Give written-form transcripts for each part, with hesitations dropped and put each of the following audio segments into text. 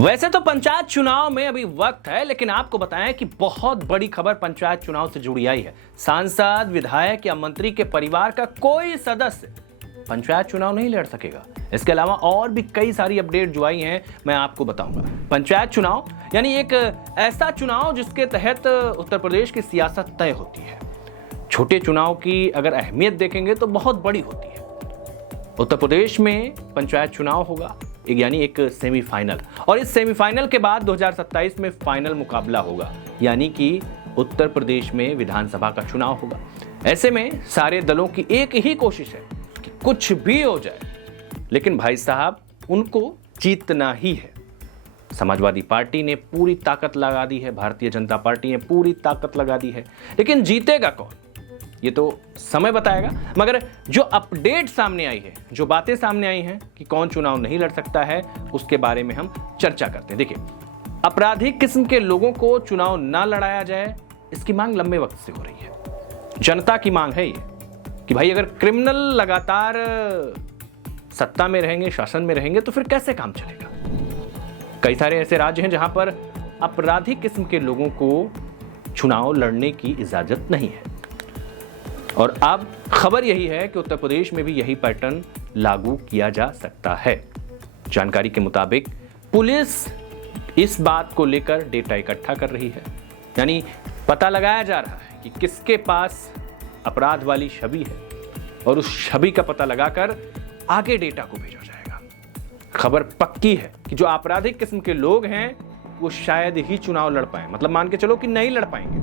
वैसे तो पंचायत चुनाव में अभी वक्त है, लेकिन आपको बताएं कि बहुत बड़ी खबर पंचायत चुनाव से जुड़ी आई है। सांसद, विधायक या मंत्री के परिवार का कोई सदस्य पंचायत चुनाव नहीं लड़ सकेगा। इसके अलावा और भी कई सारी अपडेट जो आई हैं मैं आपको बताऊंगा। पंचायत चुनाव यानी एक ऐसा चुनाव जिसके तहत उत्तर प्रदेश की सियासत तय होती है। छोटे चुनाव की अगर अहमियत देखेंगे तो बहुत बड़ी होती है। उत्तर प्रदेश में पंचायत चुनाव होगा, यानी एक सेमीफाइनल, और इस सेमीफाइनल के बाद 2027 में फाइनल मुकाबला होगा, यानी कि उत्तर प्रदेश में विधानसभा का चुनाव होगा। ऐसे में सारे दलों की एक ही कोशिश है कि कुछ भी हो जाए, लेकिन भाई साहब उनको जीतना ही है। समाजवादी पार्टी ने पूरी ताकत लगा दी है, भारतीय जनता पार्टी ने पूरी ताकत लगा दी है, लेकिन जीतेगा कौन ये तो समय बताएगा। मगर जो अपडेट सामने आई है, जो बातें सामने आई हैं कि कौन चुनाव नहीं लड़ सकता है, उसके बारे में हम चर्चा करते हैं। देखिए, आपराधिक किस्म के लोगों को चुनाव ना लड़ाया जाए, इसकी मांग लंबे वक्त से हो रही है। जनता की मांग है ये कि भाई अगर क्रिमिनल लगातार सत्ता में रहेंगे, शासन में रहेंगे, तो फिर कैसे काम चलेगा। कई सारे ऐसे राज्य हैं जहां पर आपराधिक किस्म के लोगों को चुनाव लड़ने की इजाजत नहीं है, और अब खबर यही है कि उत्तर प्रदेश में भी यही पैटर्न लागू किया जा सकता है। जानकारी के मुताबिक पुलिस इस बात को लेकर डेटा इकट्ठा कर रही है, यानी पता लगाया जा रहा है कि किसके पास अपराध वाली छवि है, और उस छवि का पता लगाकर आगे डेटा को भेजा जाएगा। खबर पक्की है कि जो आपराधिक किस्म के लोग हैं वो शायद ही चुनाव लड़ पाए, मतलब मान के चलो कि नहीं लड़ पाएंगे।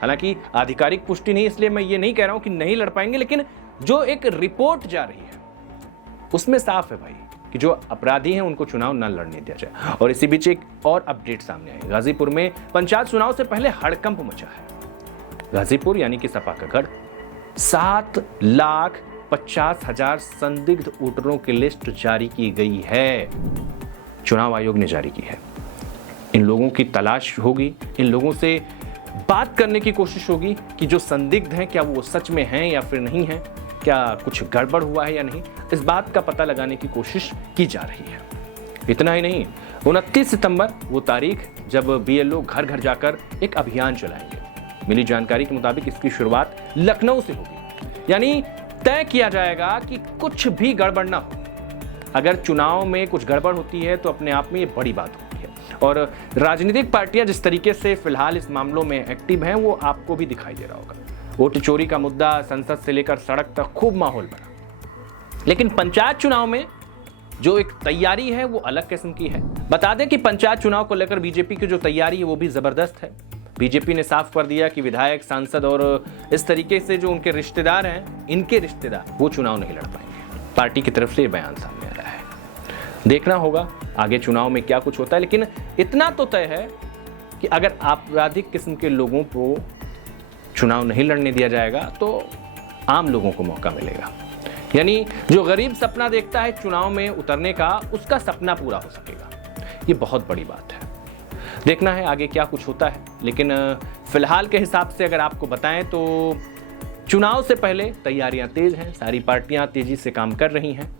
हालांकि आधिकारिक पुष्टि नहीं, इसलिए मैं ये नहीं कह रहा हूं कि नहीं लड़ पाएंगे, लेकिन जो एक रिपोर्ट जा रही है उसमें साफ है भाई कि जो अपराधी हैं उनको चुनाव न लड़ने दिया जाए। और इसी बीच एक और अपडेट सामने आई। गाजीपुर में पंचायत चुनाव से पहले हड़कंप मचा है। गाजीपुर यानी कि सपा का गढ़, 7,50,000 संदिग्ध वोटरों की लिस्ट जारी की गई है, चुनाव आयोग ने जारी की है। इन लोगों की तलाश होगी, इन लोगों से बात करने की कोशिश होगी कि जो संदिग्ध हैं क्या वो सच में हैं या फिर नहीं हैं, क्या कुछ गड़बड़ हुआ है या नहीं, इस बात का पता लगाने की कोशिश की जा रही है। इतना ही नहीं, 29 सितंबर वो तारीख जब बीएलओ घर घर जाकर एक अभियान चलाएंगे। मिली जानकारी के मुताबिक इसकी शुरुआत लखनऊ से होगी, यानी तय किया जाएगा कि कुछ भी गड़बड़ ना हो। अगर चुनाव में कुछ गड़बड़ होती है तो अपने आप में ये बड़ी बात होती है, और राजनीतिक पार्टियां जिस तरीके से फिलहाल इस मामलों में एक्टिव हैं वो आपको भी दिखाई दे रहा होगा। वोट चोरी का मुद्दा संसद से लेकर सड़क तक खूब माहौल बना, लेकिन पंचायत चुनाव में जो एक तैयारी है वो अलग किस्म की है। बता दें कि पंचायत चुनाव को लेकर बीजेपी की जो तैयारी है वो भी जबरदस्त है। बीजेपी ने साफ कर दिया कि विधायक, सांसद और इस तरीके से जो उनके रिश्तेदार हैं, इनके रिश्तेदार, वो चुनाव नहीं लड़ पाएंगे। पार्टी की तरफ से ये बयान सामने आ रहा है। देखना होगा आगे चुनाव में क्या कुछ होता है, लेकिन इतना तो तय है कि अगर आपराधिक किस्म के लोगों को चुनाव नहीं लड़ने दिया जाएगा तो आम लोगों को मौका मिलेगा, यानी जो गरीब सपना देखता है चुनाव में उतरने का, उसका सपना पूरा हो सकेगा। ये बहुत बड़ी बात है। देखना है आगे क्या कुछ होता है, लेकिन फिलहाल के हिसाब से अगर आपको बताएं तो चुनाव से पहले तैयारियां तेज हैं, सारी पार्टियां तेजी से काम कर रही हैं,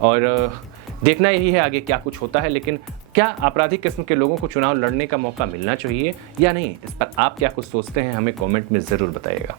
और देखना यही है आगे क्या कुछ होता है। लेकिन क्या आपराधिक किस्म के लोगों को चुनाव लड़ने का मौका मिलना चाहिए या नहीं, इस पर आप क्या कुछ सोचते हैं, हमें कमेंट में ज़रूर बताइएगा।